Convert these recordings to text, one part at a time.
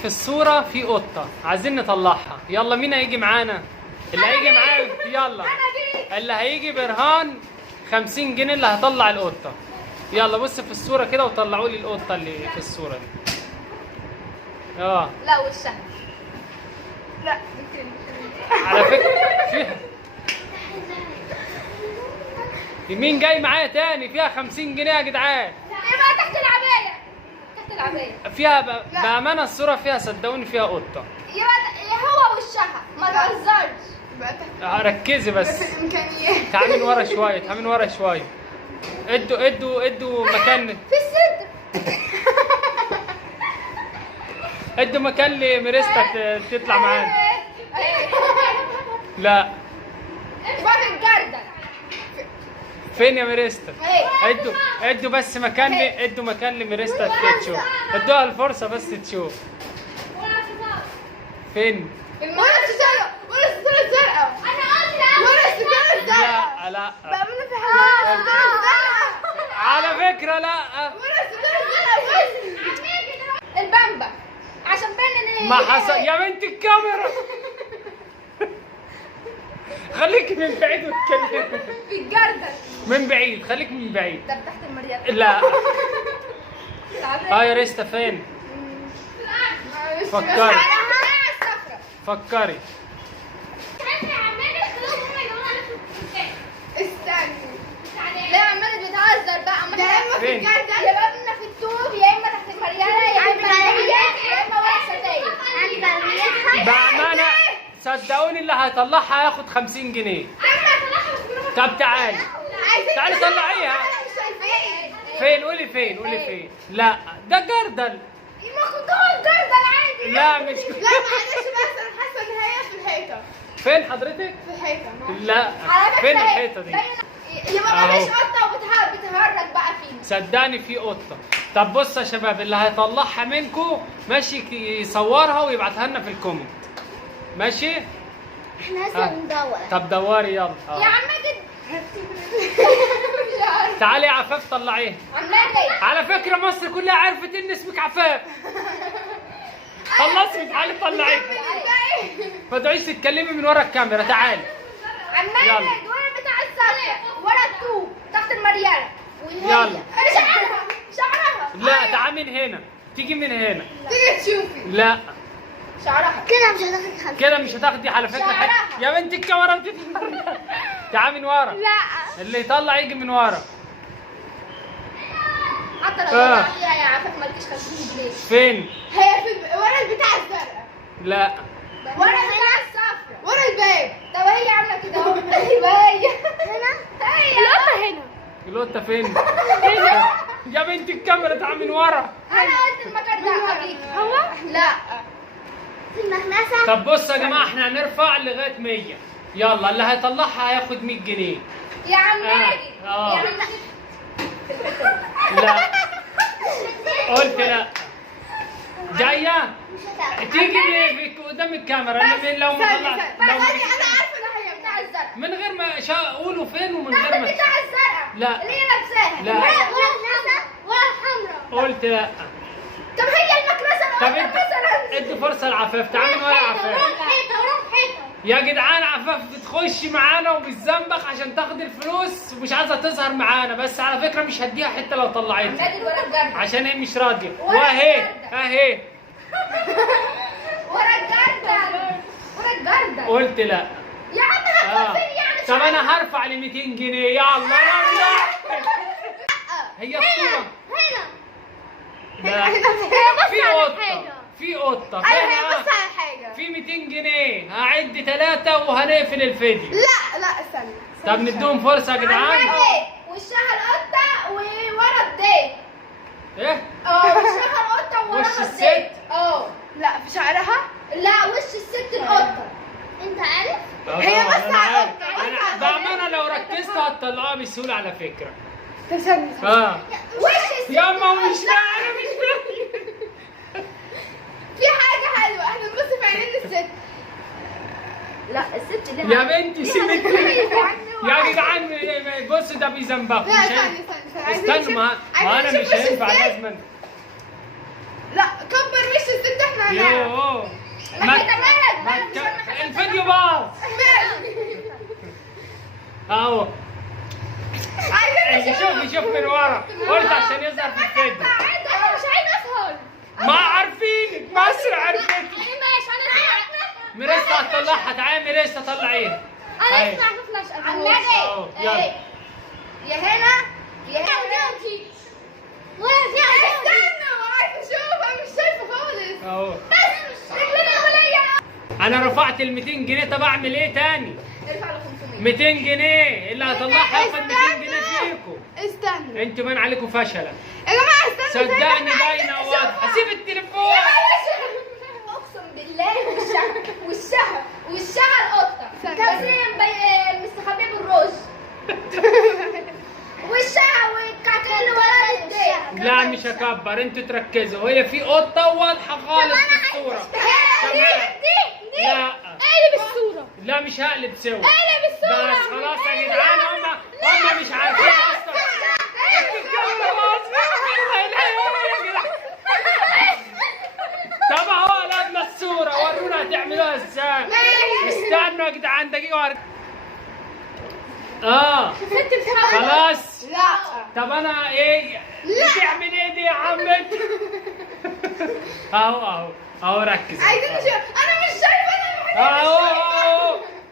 في الصورة في قطة عايزين نطلعها. يلا مين هيجي معانا؟ اللي هيجي معانا يلا. اللي هيجي برهان 50 جنيه اللي هطلع القطة. يلا بص في الصورة كده وطلعوا لي القطة اللي في الصورة دي. لا وشها. لا على فكرة مين جاي معايا تاني فيها 50 جنيه يا جدعان؟ يبقى تحت العباية. تحت العباية. فيها بأمانة الصورة فيها صدقوني فيها قطة. يبقى هو وشها ما تهزرش. ركزي بس. في الإمكانيات. تعالي من ورا شوية، تعالي من ورا شوية. ادوا مكان. في الصدر. ادوا مكان لميريستا تطلع معانا. لا. يبقى في الجردل. فين يا ميريستا؟ ادوا بس مكان ادوا مكان لميريستا تشوف. ادوها الفرصة بس تشوف. فين؟ ورا الستارة الزرقاء. انا قلت ورا الستارة الزرقاء. لا بعملها في حاجة. الستارة الزرقاء. على فكرة لا. ورا الستارة الزرقاء بس. البامبا عشان بين ما حصل يا بنت الكاميرا. خليك من بعيد وتكلم. في الجردل. من بعيد، خليك من بعيد. ده تحت المريض. لا. يا ريستا فين؟ فكري. فكري. استني. لا عمالة بتهزر بقى. عمالة يا اما في فين؟ الجردل يا اما في الطوب يا اما تحت المريالة يا اما يا اما ورا الستاير. بأمانة صدقوني اللي هيطلعها هياخد 50 جنيه. طب تعالي. تعالي طلعيها. فين؟ قولي فين؟ قولي فين؟ لا ده جردل. ما كنت هو الجردل عادي. لا مش لا معلش بس انا حاسه ان هي في الحيطه. فين حضرتك؟ في الحيطه. لا فين الحيطة دي؟ يبقى معلش قطه وبتهرج بقى فينا. صدقني في قطة. طب بص يا شباب اللي هيطلعها منكم ماشي يصورها ويبعتها لنا في الكومنت. ماشي؟ احنا لسه بندور. طب دوري يلا. يا عم ماجد. تعالي يا عفاف طلعيها. عم ماجد. على فكرة مصر كلها عرفت ان اسمك عفاف. خلصي تعالي طلعيها. ما تقعديش تتكلمي من ورا الكاميرا. تعالي. عم ماجد ورا بتاع الصفر ورا الطوب تحت المريالة. يلا. شعرها. لا تعالي من هنا. تيجي من هنا. تيجي تشوفي. لا شعرها. كده مش هتاخدي 50. كده مش هتاخدي على فكرة حاجة. يا بنت الكاميرا بتتحرك. تعالي من ورا. لا. اللي يطلع يجي من ورا. حتى لو طلع فيها يا عفاف مالكيش 50 جنيه. فين؟ هي في ورا البتاع الزرقاء. لا ورا البتاع الصفرا. ورا الباب. طب هي عاملة كده اهو. يبقى هي. هنا؟ هي. القطة هنا. القطة فين؟ يا بنت الكاميرا تعالي من ورا. أنا قلت المكان ده حقيقي. هو؟ لا. في المكنسة. طب بصوا يا جماعة احنا هنرفع لغاية 100. يلا اللي هيطلعها هياخد 100 جنيه. يا عم ماجد. يا عم لا قلت لا. جاية؟ تيجي قدام الكاميرا. لو ما طلعت انا عارفه ان هي بتاع الزرق. من غير ما قولوا فين ومن غير ما بتاع الزرق. لا. اللي هي لابساها. لا. ولا الحمراء. قلت لا. طب هي المكنسه. طب ادي فرصة لعفاف. تعالي من ورا يا عفاف. روح حيطه. يا جدعان عفاف بتخش معانا وبتزنبخ عشان تاخد الفلوس ومش عايزة تظهر معانا. بس على فكرة مش هديها حتة لو طلعتها نادي ورا الجردل. عشان هي مش راضية. واهي اهي. ورا الجردل. ورا الجردل. قلت لا. يا عم هتكون فين يعني؟ طب انا هرفع ل 200 جنيه. يلا هي خطوبة. هنا. لا في قطة. في قطة. انا بص على حاجه. في 200 جنيه. هعد 3 وهنقفل الفيديو. لا استنى. طب نديهم فرصة يا جدعان. وشها القطه وورا الديك. ايه؟ وشها القطه وورا وش الديك. الست؟ لا في شعرها. لا وش الست القطه. انت عارف؟ هي طبعاً بس أنا على عارف. القطة. انا بأمانة لو ركزت هتطلعوها بسهولة على فكرة. تسني. وش الست. ياما مش انا مش في حاجه حلوه احنا نبص في عينين الست. لا الست دي يا بنتي سيبتني. يا جدعان بصوا ده بيزنبخ. لا استنى استنوا ما انا مش هينفع لازم. لا كبر وش الست احنا يوه الفيديو باظ اهو. شوف من ورا، قلت عشان يظهر في الفيديو. انا مش عايز اسهر. ما عارفينك، مصر عرفتك. ماشي انا مريسة هتطلعها، تعالي مريسة طلعيها. انا اسمع فلاش أهو، يلا. يا هنا يا هنا استنى عايز اشوف، انا مش شايفه خالص. اهو بس رجلنا وليا. انا رفعت ال 200 جنيه. طب اعمل ايه تاني؟ ارفع ل 500. 200 جنيه اللي هطلعها ياخد 200 جنيه فيكم. استنى انتوا باين عليكم فشله. يا جماعه استنى. صدقني باينه واضحه. سيب التليفون. اقسم بالله وشها القطه كاسين مستخبيه بالرز. وشها والكعكين ولا الدين. لا مش هكبر، انتوا تركزوا. هي في قطه واضحه خالص في الصوره. دي لا قلب الصوره. لا مش هقلب سوا. قلب الصوره. بس خلاص يا جدعان، هم مش عارفين اصلا. طب اهو قلبنا الصوره، ورونا هتعملوها ازاي. استنوا يا جدعان دقيقه خلاص. لا طب انا ايه؟ بتعمل ايه دي يا عم انت؟ اهو ركز. عايزين نشوف. انا مش شايفه. اهو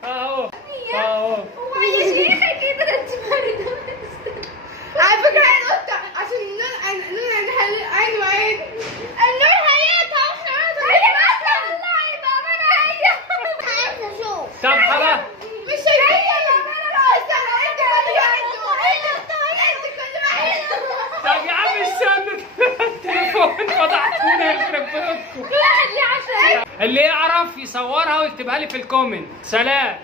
هو يشيخها كده ده. على فكره هي القطه عشان اللون عين وعين. اللون هيقطع واحنا هي قطه والله. بامانه هي عايزه اشوف. طب خلاص مش شايفه. هي بامانه استنى. انت كل واحد. طب يا عم استنى. التليفون فضحتونا يخرب بيتكم. كل واحد ليه 10. اللي يعرف يصورها ويكتبها لي في الكومنت. سلام.